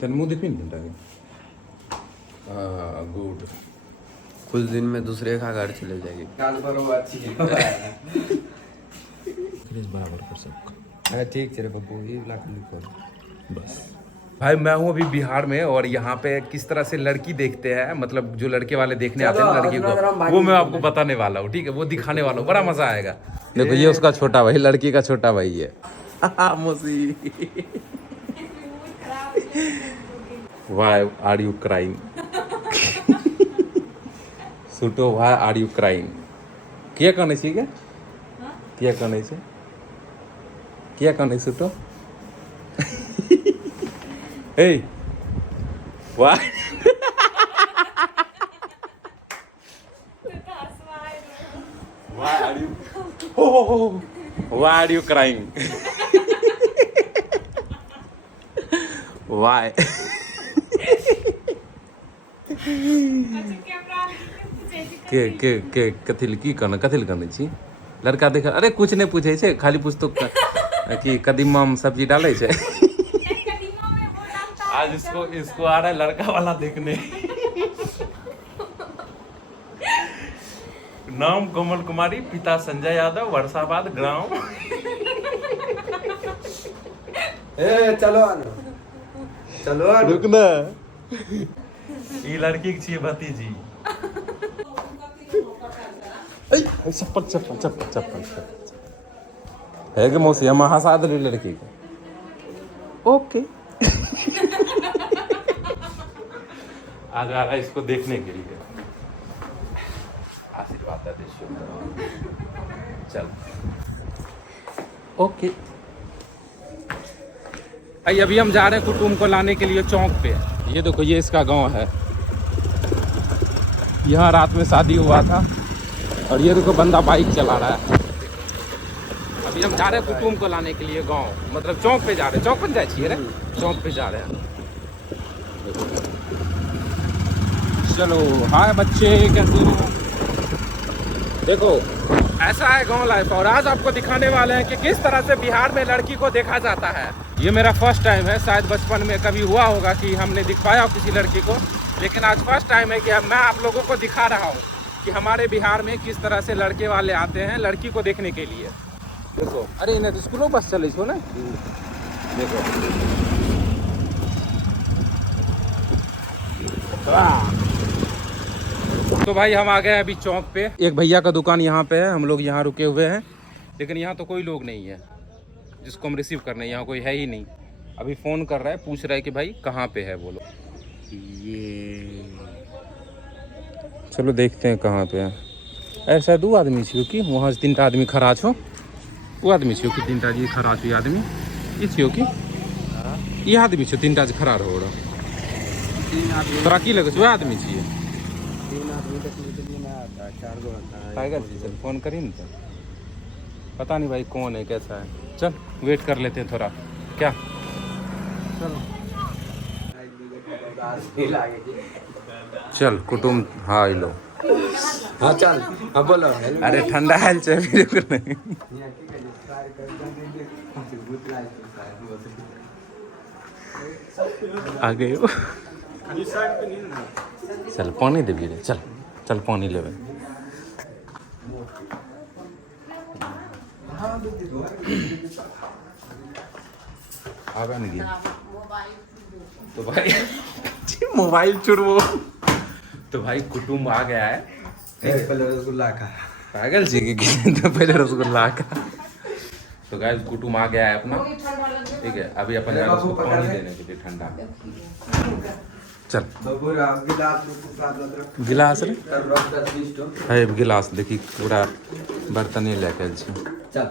तेरे मुंह दिख नहीं लगे। गुड। कुछ दिन में दूसरे का घर चले जाएगी। बराबर कर सबका। ठीक है बब्बू, ये लाख लिखो बस भाई, मैं हूँ अभी बिहार में और यहाँ पे किस तरह से लड़की देखते हैं, मतलब जो लड़के वाले देखने आते हैं लड़की को, वो मैं आपको बताने वाला हूँ। ठीक है, वो दिखाने वाला हूँ, बड़ा मजा आएगा। देखो ये उसका छोटा भाई, लड़की का छोटा भाई है। मोसी। Why are you crying? सुटो, why are you crying? क्या कहने छी क्या? क्या कहने छी? क्या कहने सुटो? Hey, why? Why are you? Oh, why are you crying? Why? के कथिल की कहने छी? लड़का देखा, अरे कुछ नहीं पूछे छे, खाली पूछतो कि कदीमा में सब्जी डाले छे। आज इसको आ रहा है लड़का वाला देखने। नाम कोमल कुमारी, पिता संजय यादव, वर्षाबाद ग्राम। चलो चलो रुकना। ये लड़की की भतीजी। चप्पल चप्पल चप्पल चप्पल है कि मौसी, हम हंसा दे लड़की को। ओके। आज आ रहा है इसको देखने के लिए। आशीर्वाद दे। चल ओके भाई, अभी हम जा रहे हैं कुटुम को लाने के लिए चौक पे। ये देखो, ये इसका गांव है। यहाँ रात में शादी हुआ था और ये देखो बंदा बाइक चला रहा है। अभी हम जा रहे हैं कुटुम को लाने के लिए गांव, मतलब चौक पे जा रहे हैं। चौक पर जाए रे, चौक पे जा रहे हैं। चलो हाय बच्चे, कैसे हो? देखो ऐसा है गांव लाइफ। और आज आपको दिखाने वाले हैं कि किस तरह से बिहार में लड़की को देखा जाता है। ये मेरा फर्स्ट टाइम है, शायद बचपन में कभी हुआ होगा कि हमने दिखाया हो किसी लड़की को, लेकिन आज फर्स्ट टाइम है कि मैं आप लोगों को दिखा रहा हूँ कि हमारे बिहार में किस तरह से लड़के वाले आते हैं लड़की को देखने के लिए। देखो, अरे इन्हें तो स्कूलों बस चले छो ना। देखो तो भाई हम आ गए हैं अभी चौक पे। एक भैया का दुकान यहाँ पे है, हम लोग यहाँ रुके हुए हैं, लेकिन यहाँ तो कोई लोग नहीं है जिसको हम रिसीव करने। यहाँ कोई है ही नहीं। अभी फ़ोन कर रहा है, पूछ रहा है कि भाई कहाँ पे है बोलो। ये चलो देखते हैं कहाँ पे है। ऐसा 2 आदमी छियो कि वहाँ से 3टा आदमी खड़ा छो। वो आदमी छियो कि 3टा जी खड़ा छो। आदमी ये छियो कि ये आदमी छो 3टा जी खड़ा रहो। तोरा की लगे छो? आदमी छिए। 3 आदमी देखने के लिए ना आता, 4 गो आता है। पाएगा जी, चल फ़ोन करी ना। तो पता नहीं भाई कौन है, कैसा है। चल वेट कर लेते हैं थोड़ा। क्या चल कुटुम, हाँ लो। हाँ चल, हाँ बोलो। अरे ठंडा है चाहिए नहीं। आ गए हो। चल पानी दे रे, चल चल पानी लेवे। आगा नहीं तो भाई मोबाइल चुरवो। तो भाई कुटुम आ गया है। पहले रसगुल्ला का पागल जी की तो पहले रसगुल्ला का। तो गाइस कुटुम आ गया है अपना। ठीक है, अभी अपन जा रहे हैं उसको पानी देने के लिए ठंडा। चल गिलास रे है, गिलास देखी पूरा बर्तन लेके चल।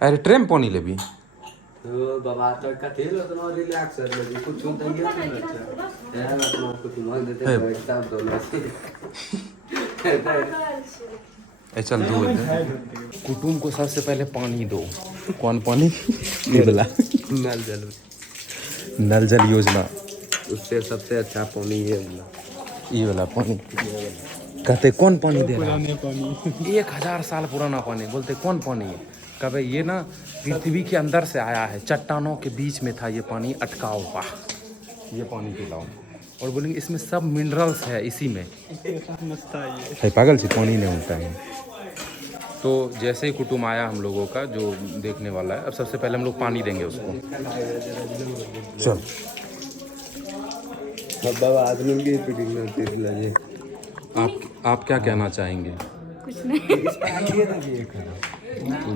अरे ट्रेन में पानी लेबी तो बाबा तो कथेल उतना रिलैक्स कर ले, कुछ होता ही नहीं है। यार अपना कुछ मांग देते हैं बैठता दोनों से। चल दो। कुटुम को सबसे पहले पानी दो। कौन पानी? ये वाला नल जल योजना। उससे सबसे अच्छा पानी ये वाला पानी। कहते कौन पानी दे रहा है? 1000 साल पुराना पानी। बोलते कौन पानी है? कब ये ना पृथ्वी के अंदर से आया है, चट्टानों के बीच में था ये पानी अटका हुआ। ये पानी पिलाओ और बोलेंगे इसमें सब मिनरल्स है इसी में। है पागल से पानी नहीं होता है। तो जैसे ही कुटुम आया हम लोगों का जो देखने वाला है, अब सबसे पहले हम लोग पानी देंगे उसको। चल आप क्या कहना चाहेंगे? कुछ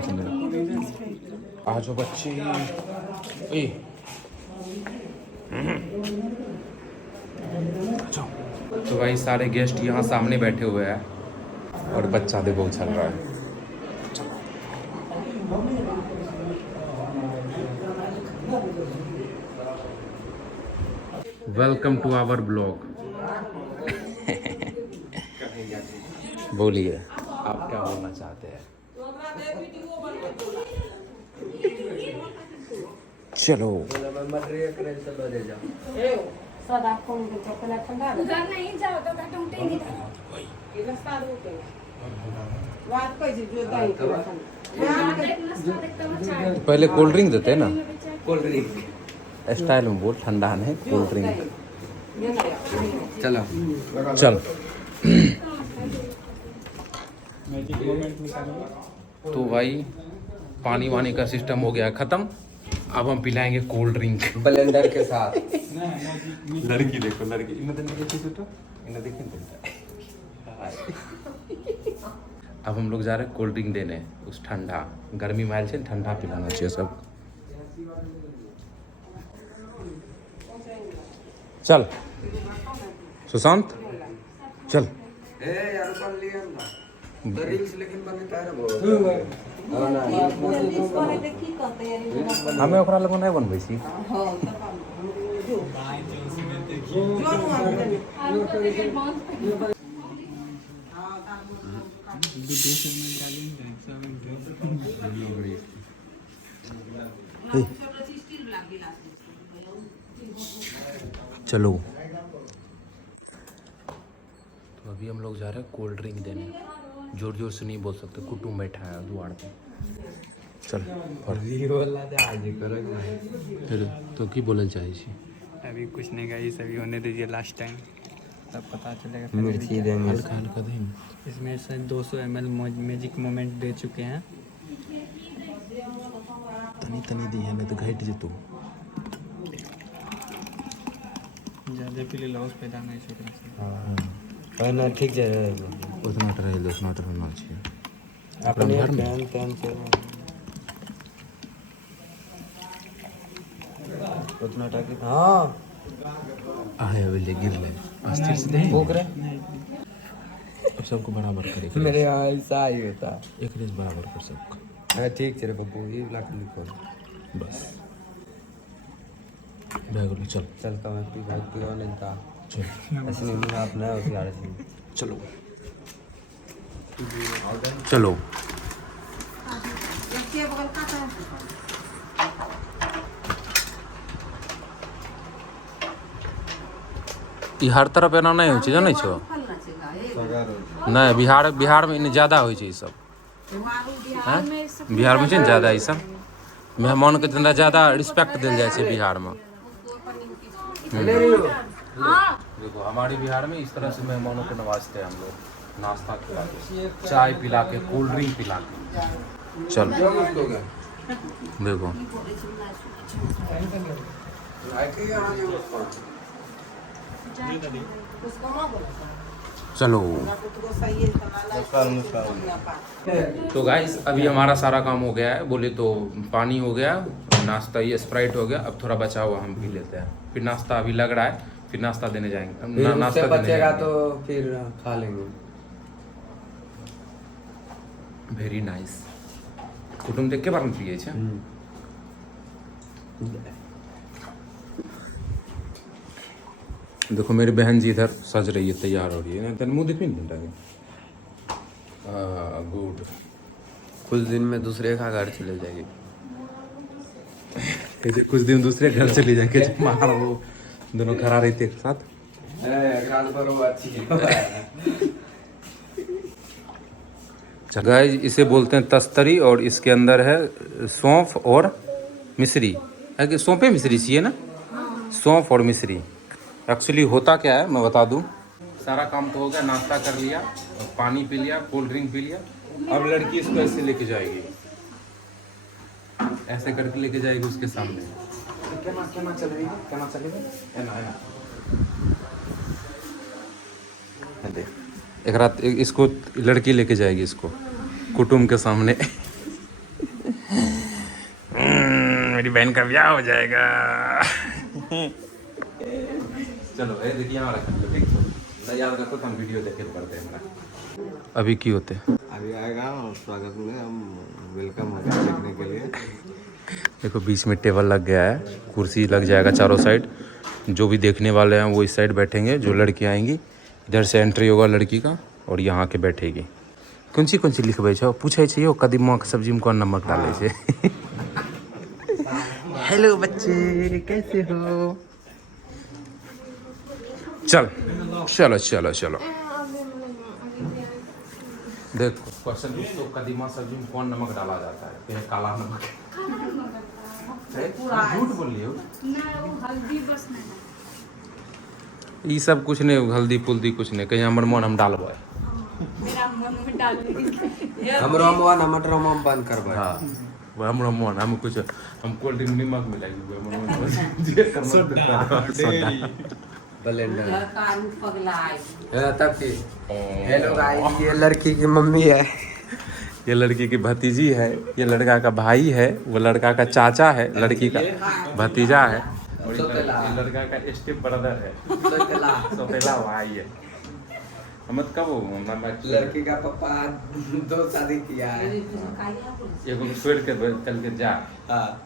नहीं। आ जाओ बच्चे। ए तो भाई सारे गेस्ट यहाँ सामने बैठे हुए हैं और बच्चा देखो उछल रहा है। Welcome to our blog. बोलिए आप क्या बोलना चाहते हैं? चलो उधर नहीं जाओ तो टूटे नहीं पहले कोल्ड ड्रिंक देते हैं ना, कोल्ड ड्रिंक स्टाइल में बोल, ठंडा नहीं कोल्ड ड्रिंक। चलो चल तो भाई पानी वानी का सिस्टम हो गया खत्म। अब हम पिलाएंगे कोल्ड ड्रिंक ब्लेंडर के साथ। लड़की देखो लड़की इन्हें देखे। अब हम लोग जा रहे हैं कोल्ड ड्रिंक देने, उस ठंडा गर्मी माइल से ठंडा पिलाना चाहिए सब। चल सुशांत चल। हमें ओकरा लगो नहीं बनबै छी। चलो तो अभी हम लोग जा रहे हैं कोल्ड ड्रिंक देने। जोर जोर से नहीं बोल सकते, कुटुंब बैठा है द्वार पे। चल फिर तो की बोलल चाहे छी? अभी कुछ नहीं गाइस, अभी होने दीजिए लास्ट टाइम, तब पता चलेगा। मिर्ची देंगे हल्का हल्का दें। इसमें से 200 ml मैजिक मोमेंट दे चुके हैं। तनी तनी दी है, नहीं तो घट जेतु। ज़्यादा पी ले लॉस पैदा नहीं छोड़ ना ठीक है, उतना टरल उतना टरना चाहिए अपने घर में। टैन से उतना टाके। हाँ आए वाले गिर ले अस्थिर से दे भूख रहे अब सबको बराबर करे। मेरे यहाँ ऐसा ही होता। एक रेस बराबर कर सबका। अरे ठीक है पप्पू, ये लाख लिखो बस बैग चल चल का मैं पी नहीं था। चल ऐसे नहीं आप ना उसी आ रहे थे। चलो चलो ई हर तरफ एना नहीं होइ छै, जानै छो? नहीं बिहार में इन्हें ज़्यादा होइ छै ई सब। हैं? बिहार में छै ने ज़्यादा ई सब। मेहमान के तनिका ज़्यादा रिस्पेक्ट दिल जाए छै बिहार में। देखो हमारे बिहार में इस तरह से मेहमानों को नवाजते हैं हम लोग। नाश्ता खिला के, चाय पिला के, कोल्ड ड्रिंक पिला के। चल देखो चलो। तो गाइस अभी हमारा सारा काम हो गया है, बोले तो पानी हो गया, नाश्ता ये स्प्राइट हो गया, अब थोड़ा बचा हुआ हम पी लेते हैं। फिर नाश्ता अभी लग रहा है, फिर नाश्ता देने जाएंगे। नाश्ता बचेगा तो फिर खा लेंगे। Very nice. कुटुम देख के बारे पिए छे। देखो मेरी बहन जी इधर सज रही है, तैयार हो रही है ना। तेरे मुंह देखी नहीं गुड। कुछ दिन में दूसरे का घर चले जाएगी। कुछ दिन दूसरे घर चले जाएंगे। मार वो दोनों खड़ा रहते एक साथ। गाइस इसे बोलते हैं तस्तरी और इसके अंदर है सौंफ और मिश्री है कि सौंफे मिश्री चाहिए ना, सौंफ और मिश्री। एक्चुअली होता क्या है मैं बता दूं, सारा काम तो हो गया, नाश्ता कर लिया, पानी पी लिया, कोल्ड ड्रिंक पी लिया। अब लड़की इसको ऐसे लेके जाएगी, ऐसे करके लेके जाएगी उसके सामने। क्या चलेगा देख, एक रात इसको लड़की लेके जाएगी इसको कुटुंब के सामने। मेरी बहन का ब्याह हो जाएगा। चलो देखिए यहाँ रखा, ठीक है याद रखो, हम वीडियो देखे करते हैं हमारा। अभी की होते अभी आएगा और स्वागत में हम वेलकम होगा देखने के लिए। देखो बीच में टेबल लग गया है, कुर्सी लग जाएगा चारों साइड। जो भी देखने वाले हैं वो इस साइड बैठेंगे, जो लड़की आएंगी इधर से एंट्री होगा लड़की का और यहाँ के बैठेगी। कौन सी लिखबै छो पूछे छियो, कदीमा के सब्जी में कौन नमक डाले छे। हेलो बच्चे कैसे हो, चलो चलो चलो। देखो क्वेश्चन पूछो, कदीमा सब्जी में कौन नमक डाला जाता है? कहीं काला नमक। झूठ बोल रही हो ना, वो हल्दी बस नहीं, ये सब कुछ नहीं, हल्दी फुल्दी कुछ नहीं, कहीं हमर मन हम डालबै। मेरा मन में डाल दी। हमरो मन मटर में बंद करबा। हाँ वो हमरो मन, हम कुछ हम कोल्ड ड्रिंक निमक मिलाएंगे ब्लेंडर तब की। हेलो गाइस, ये लड़की की मम्मी है, ये लड़की की भतीजी है, ये लड़का का भाई है, वो लड़का का चाचा है, लड़की का भतीजा है, और ये लड़का का स्टेप ब्रदर है, सौतेला भाई है। मत कब लड़की का पापा 2 शादी किया है। ये को छोड़ के चल के जा,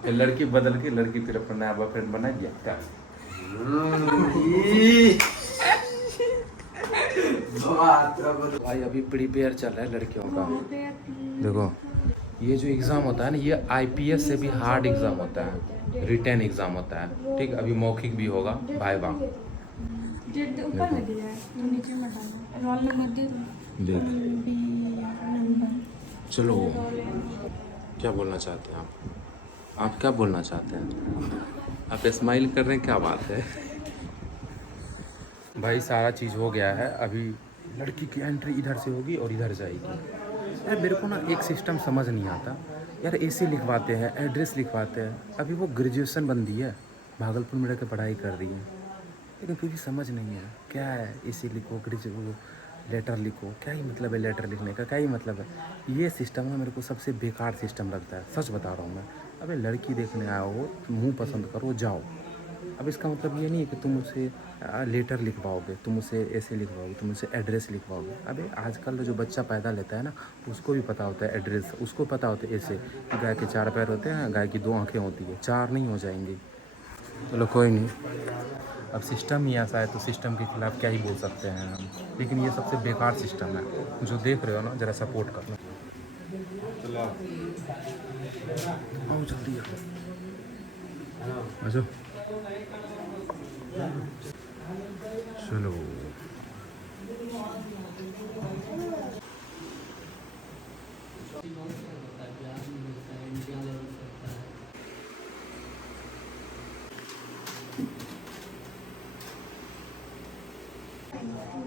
फिर लड़की बदल के लड़की फिर अपना नया बॉयफ्रेंड बना दिया क्या? भाई अभी प्रिपेयर चल रहा है लड़कियों का। देखो ये जो एग्ज़ाम होता है ना, ये IPS से भी हार्ड एग्ज़ाम होता है, रिटन एग्ज़ाम होता है, ठीक। अभी मौखिक भी होगा, वाइवा। ऊपर में दिया है, तो नीचे मत डालो, रोल नंबर दे दो। चलो क्या बोलना चाहते हैं आप क्या बोलना चाहते हैं? आप स्माइल कर रहे हैं, क्या बात है? भाई सारा चीज़ हो गया है, अभी लड़की की एंट्री इधर से होगी और इधर जाएगी। यार मेरे को ना एक सिस्टम समझ नहीं आता यार, AC लिखवाते हैं, एड्रेस लिखवाते हैं। अभी वो ग्रेजुएशन बंदी है, भागलपुर में रह के पढ़ाई कर रही है, लेकिन फिर भी समझ नहीं है क्या है। AC लिखो, लेटर लिखो, क्या ही मतलब है लेटर लिखने का, क्या ही मतलब है? ये सिस्टम है मेरे को सबसे बेकार सिस्टम लगता है, सच बता रहा हूँ मैं। अबे लड़की देखने आओ हो, मुँह पसंद करो, जाओ। अब इसका मतलब ये नहीं है कि तुम उसे लेटर लिखवाओगे, तुम उसे ऐसे लिखवाओगे, तुम उसे एड्रेस लिखवाओगे। अबे आजकल जो बच्चा पैदा लेता है ना, उसको भी पता होता है एड्रेस, उसको पता होता है ऐसे कि गाय के 4 पैर होते हैं, गाय की 2 आँखें होती है, 4 नहीं हो जाएंगी। चलो कोई नहीं, अब सिस्टम ही ऐसा है तो सिस्टम के खिलाफ क्या ही बोल सकते हैं हम। लेकिन ये सबसे बेकार सिस्टम है, जो देख रहे हो ना, ज़रा सपोर्ट करना। आओ जल्दी आओ, चलो।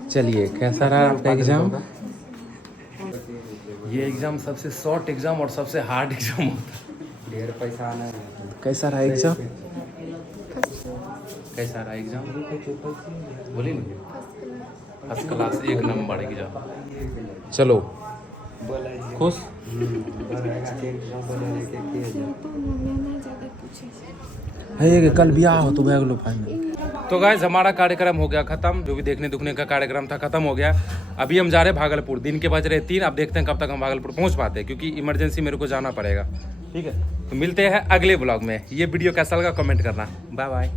चलिए कैसा रहा आपका एग्ज़ाम? ये एग्ज़ाम सबसे शॉर्ट एग्ज़ाम और सबसे हार्ड एग्ज़ाम होता है। ढेर पैसा आना है। कैसा रहा एग्ज़ाम? कैसा रहा एग्ज़ाम? बोली ना, फर्स्ट क्लास, 1 नंबर एग्ज़ाम। चलो खुश है कि कल ब्याह हो तो बैग लो फाइनल। तो गाइस हमारा कार्यक्रम हो गया खत्म, जो भी देखने दुखने का कार्यक्रम था खत्म हो गया। अभी हम जा रहे हैं भागलपुर, दिन के बज रहे 3। अब देखते हैं कब तक हम भागलपुर पहुंच पाते हैं, क्योंकि इमरजेंसी मेरे को जाना पड़ेगा। ठीक है, तो मिलते हैं अगले ब्लॉग में। ये वीडियो कैसा लगा कमेंट करना। Bye bye.